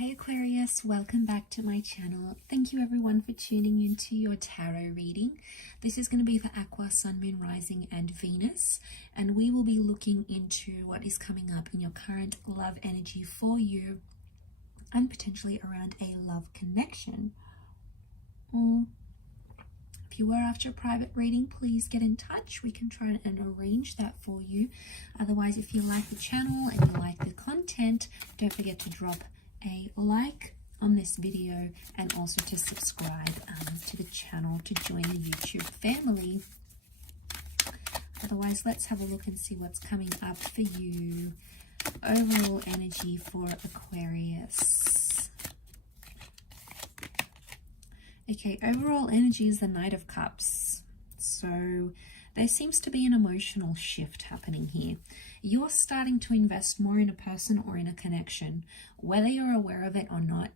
Hi Aquarius, welcome back to my channel. Thank you everyone for tuning into your tarot reading. This is going to be for Aqua, Sun, Moon, Rising and Venus, and we will be looking into what is coming up in your current love energy for you and potentially around a love connection. If you were after a private reading, please get in touch. We can try and arrange that for you. Otherwise, if you like the channel and you like the content, don't forget to drop a like on this video and also to subscribe to the channel to join the YouTube family. Otherwise, let's have a look and see what's coming up for you. Overall energy for Aquarius. Okay, overall energy is the Knight of Cups. So there seems to be an emotional shift happening here. You're starting to invest more in a person or in a connection. Whether you're aware of it or not,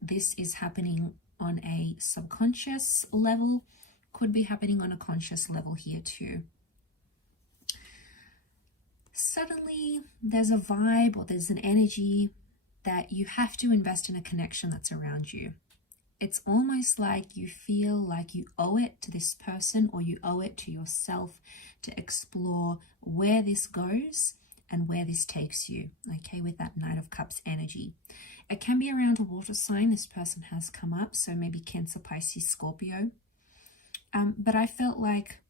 this is happening on a subconscious level, could be happening on a conscious level here too. Suddenly, there's a vibe or there's an energy that you have to invest in a connection that's around you. It's almost like you feel like you owe it to this person or you owe it to yourself to explore where this goes and where this takes you, okay, with that Knight of Cups energy. It can be around a water sign. This person has come up, so maybe Cancer, Pisces, Scorpio. But I felt like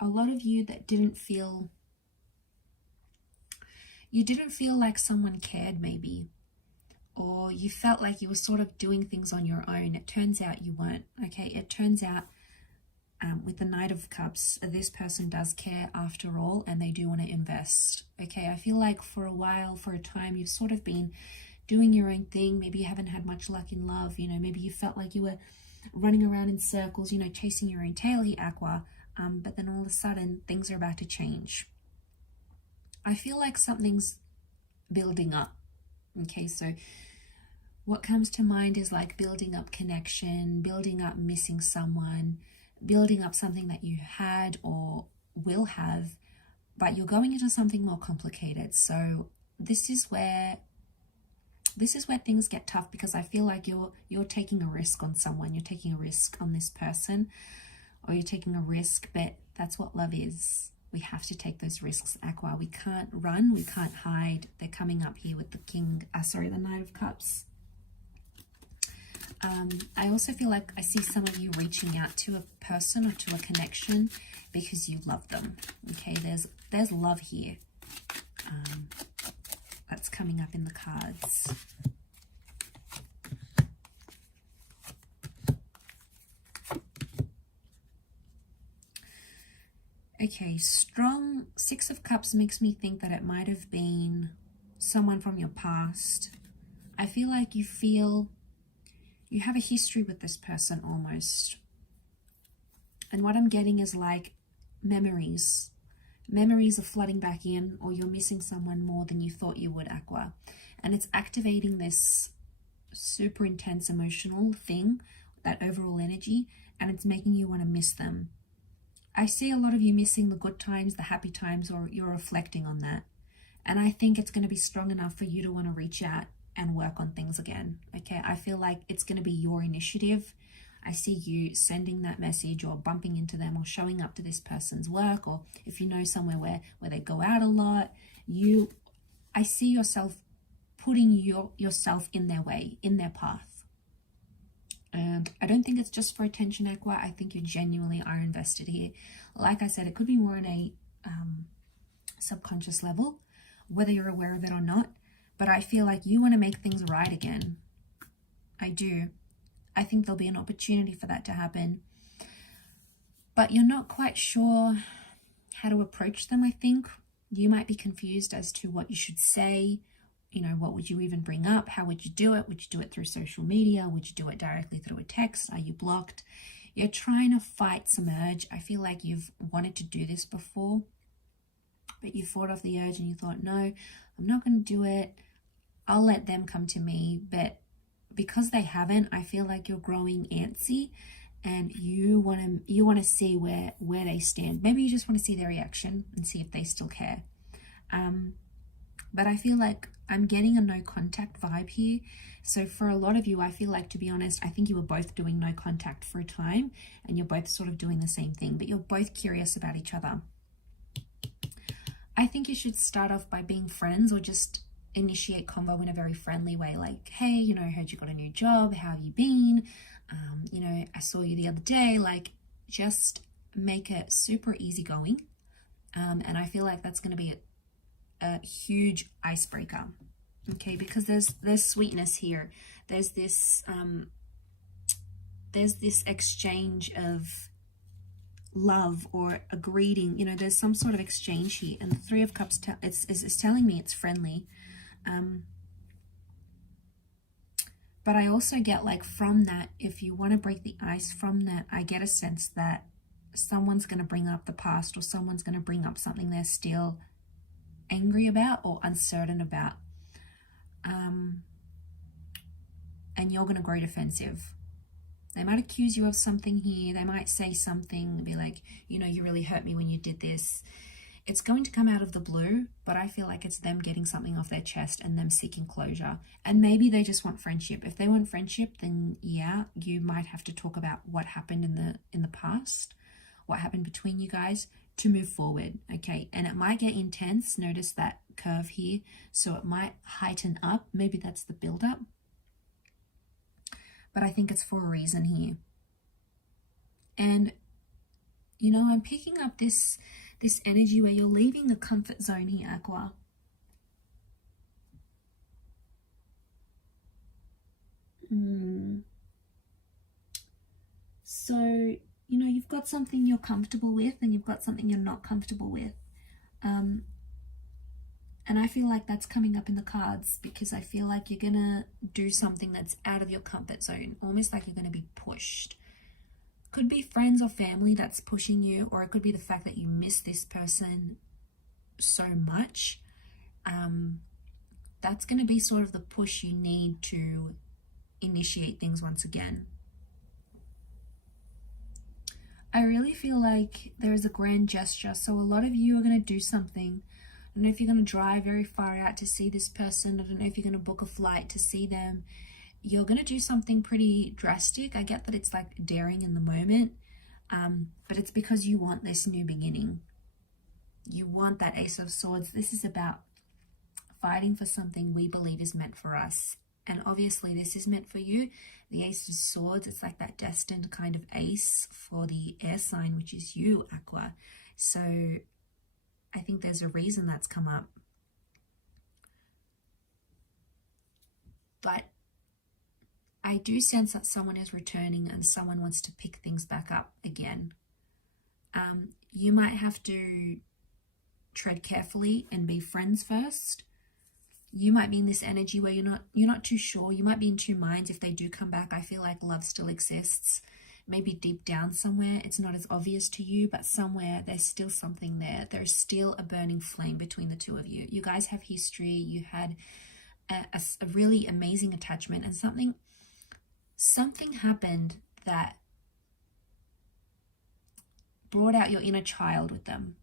a lot of you that didn't feel like someone cared maybe, or you felt like you were sort of doing things on your own. It turns out you weren't, okay? It turns out with the Knight of Cups, this person does care after all, and they do want to invest, okay? I feel like for a while, for a time, you've sort of been doing your own thing. Maybe you haven't had much luck in love, you know, maybe you felt like you were running around in circles, you know, chasing your own tail here, Aqua, but then all of a sudden, things are about to change. I feel like something's building up, okay? So what comes to mind is like building up connection, building up missing someone, building up something that you had or will have, but you're going into something more complicated. So this is where things get tough, because I feel like you're taking a risk on someone, you're taking a risk on this person, or you're taking a risk, but that's what love is. We have to take those risks, Aqua. We can't run, we can't hide. They're coming up here with the the Knight of Cups. I also feel like I see some of you reaching out to a person or to a connection because you love them. Okay, there's love here. That's coming up in the cards. Okay, strong Six of Cups makes me think that it might have been someone from your past. I feel like you have a history with this person almost. And what I'm getting is like memories. Memories are flooding back in, or you're missing someone more than you thought you would, Aqua. And it's activating this super intense emotional thing, that overall energy, and it's making you want to miss them. I see a lot of you missing the good times, the happy times, or you're reflecting on that. And I think it's going to be strong enough for you to want to reach out and work on things again, okay? I feel like it's going to be your initiative. I see you sending that message or bumping into them or showing up to this person's work, or if you know somewhere where they go out a lot, I see yourself putting yourself in their way, in their path. And I don't think it's just for attention, Aqua. I think you genuinely are invested here. Like I said, it could be more on a subconscious level, whether you're aware of it or not. But I feel like you want to make things right again. I do. I think there'll be an opportunity for that to happen. But you're not quite sure how to approach them, I think. You might be confused as to what you should say. You know, what would you even bring up? How would you do it? Would you do it through social media? Would you do it directly through a text? Are you blocked? You're trying to fight some urge. I feel like you've wanted to do this before, but you fought off the urge and you thought, no, I'm not going to do it. I'll let them come to me. But because they haven't, I feel like you're growing antsy and you want to see where they stand. Maybe you just want to see their reaction and see if they still care. But I feel like I'm getting a no contact vibe here. So for a lot of you, I feel like, to be honest, I think you were both doing no contact for a time and you're both sort of doing the same thing, but you're both curious about each other. I think you should start off by being friends, or just initiate convo in a very friendly way. Like, hey, you know, I heard you got a new job. How have you been? You know, I saw you the other day. Like, just make it super easygoing. And I feel like that's going to be a huge icebreaker. Okay, because there's sweetness here. There's this exchange of love or a greeting. You know, there's some sort of exchange here, and the Three of Cups is telling me it's friendly. But I also get, like, from that, if you want to break the ice from that, I get a sense that someone's going to bring up the past, or someone's going to bring up something they're still angry about or uncertain about. And you're going to grow defensive. They might accuse you of something here. They might say something, be like, you know, you really hurt me when you did this. It's going to come out of the blue, but I feel like it's them getting something off their chest and them seeking closure. And maybe they just want friendship. If they want friendship, then yeah, you might have to talk about what happened in the past, what happened between you guys, to move forward. Okay, and it might get intense. Notice that curve here, so it might heighten up. Maybe that's the build-up, but I think it's for a reason here. And you know, I'm picking up this energy where you're leaving the comfort zone here, Aqua. So, you know, you've got something you're comfortable with and you've got something you're not comfortable with. And I feel like that's coming up in the cards, because I feel like you're going to do something that's out of your comfort zone, almost like you're going to be pushed. Could be friends or family that's pushing you, or it could be the fact that you miss this person so much. That's going to be sort of the push you need to initiate things once again. I really feel like there is a grand gesture. So a lot of you are going to do something. I don't know if you're going to drive very far out to see this person. I don't know if you're going to book a flight to see them. You're going to do something pretty drastic. I get that it's like daring in the moment, but it's because you want this new beginning. You want that Ace of Swords. This is about fighting for something we believe is meant for us. And obviously this is meant for you. The Ace of Swords, it's like that destined kind of ace for the air sign, which is you, Aqua. So I think there's a reason that's come up. But I do sense that someone is returning and someone wants to pick things back up again. You might have to tread carefully and be friends first. You might be in this energy where you're not too sure. You might be in two minds if they do come back. I feel like love still exists. Maybe deep down somewhere, it's not as obvious to you, but somewhere there's still something there. There's still a burning flame between the two of you. You guys have history. You had a really amazing attachment, and something happened that brought out your inner child with them.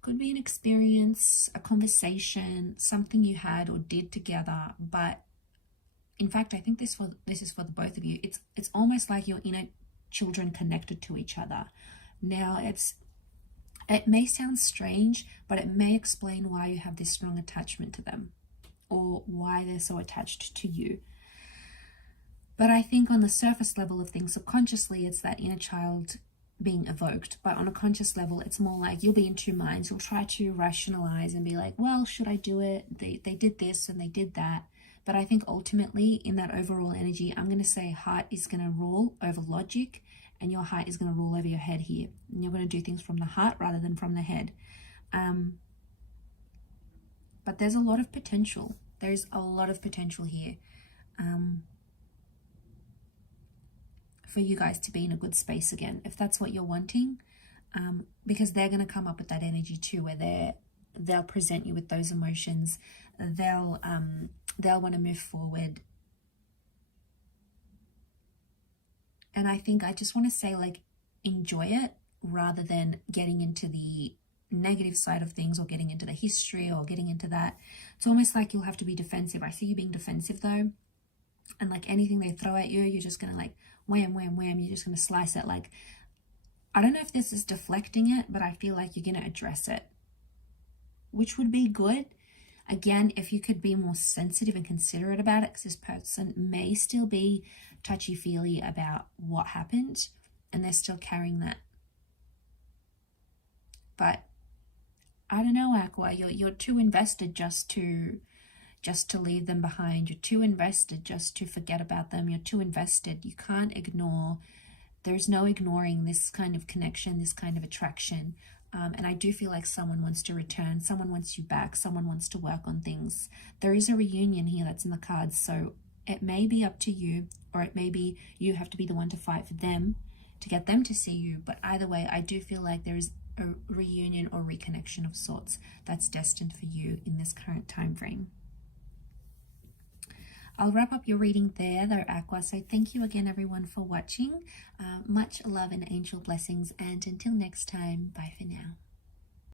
Could be an experience, a conversation, something you had or did together. But in fact, I think this is for the both of you. It's almost like your inner children connected to each other. Now, it may sound strange, but it may explain why you have this strong attachment to them, or why they're so attached to you. But I think on the surface level of things, subconsciously, it's that inner child being evoked. But on a conscious level, it's more like you'll be in two minds. You'll try to rationalize and be like, well, should I do it? They did this and they did that. But I think ultimately in that overall energy, I'm going to say heart is going to rule over logic, and your heart is going to rule over your head here. And you're going to do things from the heart rather than from the head. But there's a lot of potential. There's a lot of potential here. For you guys to be in a good space again, if that's what you're wanting, because they're going to come up with that energy too, where they'll present you with those emotions. They'll want to move forward. And I think I just want to say, like, enjoy it rather than getting into the negative side of things, or getting into the history, or getting into that. It's almost like you'll have to be defensive. I see you being defensive though, and like anything they throw at you, you're just gonna like wham wham wham, you're just gonna slice it. Like, I don't know if this is deflecting it, but I feel like you're gonna address it, which would be good. Again, if you could be more sensitive and considerate about it, because this person may still be touchy-feely about what happened, and they're still carrying that. But I don't know, Aqua, you're too invested just to leave them behind. You're too invested just to forget about them. You're too invested. You can't ignore. There's no ignoring this kind of connection, this kind of attraction. And I do feel like someone wants to return, someone wants you back, someone wants to work on things. There is a reunion here that's in the cards, so it may be up to you, or it may be you have to be the one to fight for them, to get them to see you. But either way, I do feel like there is a reunion or reconnection of sorts that's destined for you in this current time frame. I'll wrap up your reading there though, Aqua. So thank you again, everyone, for watching. Much love and angel blessings. And until next time, bye for now.